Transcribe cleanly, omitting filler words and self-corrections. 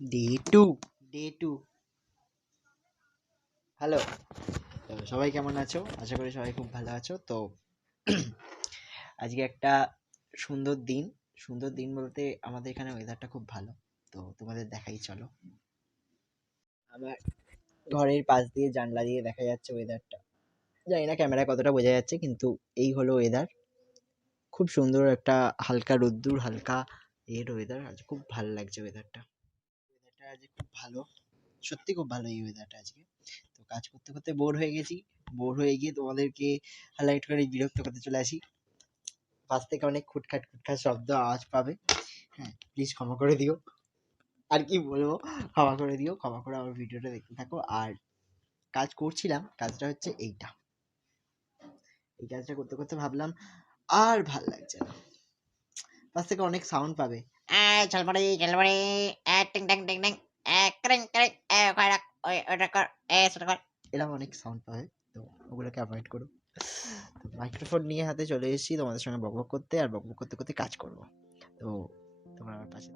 Day to day to hello, তো সবাই কেমন আছো? আশা করি সবাই খুব ভালো আছো। তো আজকে একটা সুন্দর দিন। সুন্দর দিন বলতে আমাদের এখানে ওয়েদারটা খুব ভালো। তো তোমাদের দেখাই চলো। আমার ঘরের পাশ দিয়ে জানলা দিয়ে দেখা যাচ্ছে ওয়েদারটা। জানি না ক্যামেরায় কতটা বোঝা যাচ্ছে, কিন্তু এই হলো ওয়েদার। খুব সুন্দর একটা হালকা রোদ্দুর, হালকা এর ওয়েদার। আজ খুব ভালো লাগছে ওয়েদারটা। ওয়েদারটা আজ খুব ভালো, সত্যি খুব ভালো এই ওয়েদারটা আজকে। তো কাজ করতে করতে বোর হয়ে গেছি। বোর হয়ে গিয়ে তোমাদেরকে হাইলাইট করে বিরক্ত করতে চলে আসি। পাশ থেকে অনেক খুটখাট খুটখাট শব্দ আওয়াজ পাবে। হ্যাঁ, প্লিজ ক্ষমা করে দিও। আর কি বলবো, ক্ষমা করে দিও, ক্ষমা করে আমার ভিডিওটা দেখতে থাকো। আর কাজ করছিলাম, কাজটা হচ্ছে এইটা। এই কাজটা করতে করতে ভাবলাম আর ভাল লাগছে না। পাশ থেকে অনেক সাউন্ড পাবে, ঝালমারি ঝালমারি, টিং ট্যাং টিং ট্যাং, ক্রিং ক্রিং, ওখানে রাখ, ওইটা কর, সেটা কর, এরকম অনেক সাউন্ড পাবে। তো ওগুলোকে অ্যাভয়েড করো। তো মাইক্রোফোন নিয়ে হাতে চলে এসেছি তোমাদের সঙ্গে বকবক করতে, আর বকবক করতে করতে কাজ করব। তো তোমরা আমার পাশে